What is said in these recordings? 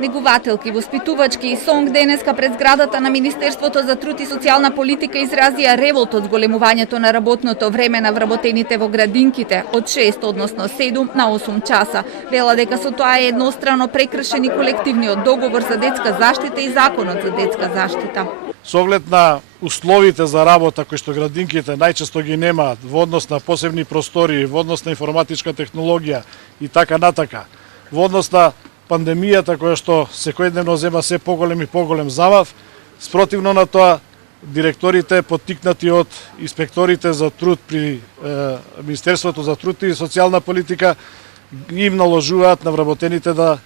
Негувателки, воспитувачки и СОНГ денеска пред зградата на Министерството за труд и социјална политика изразија револт од зголемувањето на работното време на вработените во градинките од 6, односно 7 на 8 часа. Вела дека со тоа е еднострано прекршени колективниот договор за детска заштита и законот за детска заштита. Со оглед на условите за работа кои што градинките најчесто ги немаат во однос на посебни простори, во однос на информатичка технологија и така натака, во однос на пандемијата која што секојдневно зема се поголем и поголем замав, спротивно на тоа директорите поттикнати од инспекторите за труд при Министерството за труд и социјална политика им наложуваат на вработените да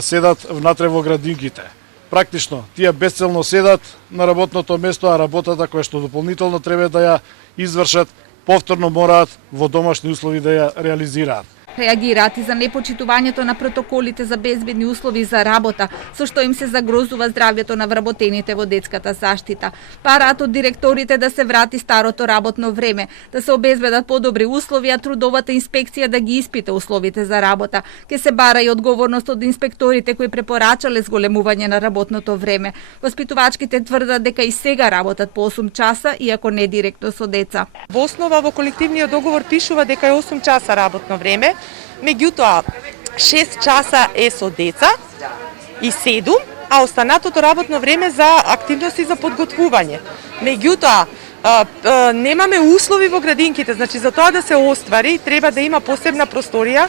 седат внатре во градинките. Практично, тие безцелно седат на работното место, а работата која што дополнително треба да ја извршат, повторно мораат во домашни услови да ја реализираат. Реагираат и за непочитувањето на протоколите за безбедни услови за работа, со што им се загрозува здравјето на вработените во детската заштита. Параат од директорите да се врати старото работно време, да се обезбедат подобри услови, а трудовата инспекција да ги испита условите за работа. Ке се бара и одговорност од инспекторите кои препорачале зголемување на работното време. Воспитувачките тврдат дека и сега работат по 8 часа, иако не директно со деца. Во основа во колективниот договор пишува дека е 8 часа работно време. Меѓутоа, 6 часа е со деца и 7, а останатото работно време за активности за подготвување. Меѓутоа, немаме услови во градинките, значи за тоа да се оствари треба да има посебна просторија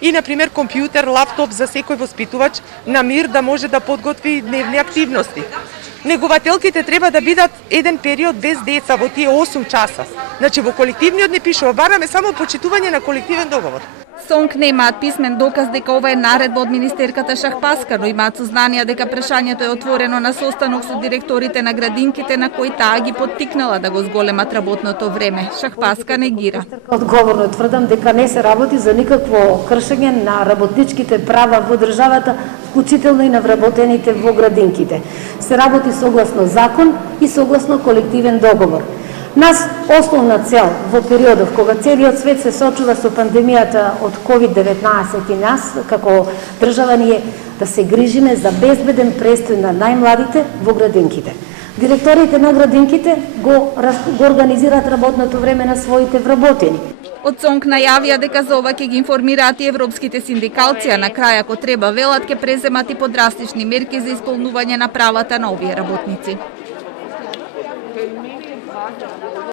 и, например, компјутер, лаптоп за секој воспитувач на мир да може да подготви дневни активности. Негувателките треба да бидат еден период без деца во тие 8 часа. Значи во колективниот не пишува, бараме само почитување на колективен договор. СОНГ немаат писмен доказ дека ова е наредба од министерката Шахпаска, но имаат сознанија дека прашањето е отворено на состанок со директорите на градинките на кои таа ги поттикнала да го зголемат работното време. Шахпаска негира. Одговорно тврдам дека не се работи за никакво кршење на работничките права во државата, вклучително и на вработените во градинките. Се работи согласно закон и согласно колективен договор. Нас основна цел во периодов кога целиот свет се сочува со пандемијата од COVID-19 и нас како држава ни е да се грижиме за безбеден престој на најмладите во градинките. Директорите на градинките го организираат работното време на своите вработени. Од СОНГ најавија дека за ова ќе ги информираат и европските синдикалци, а на крај ако треба велат ќе преземат и подрастични мерки за исполнување на правата на овие работници.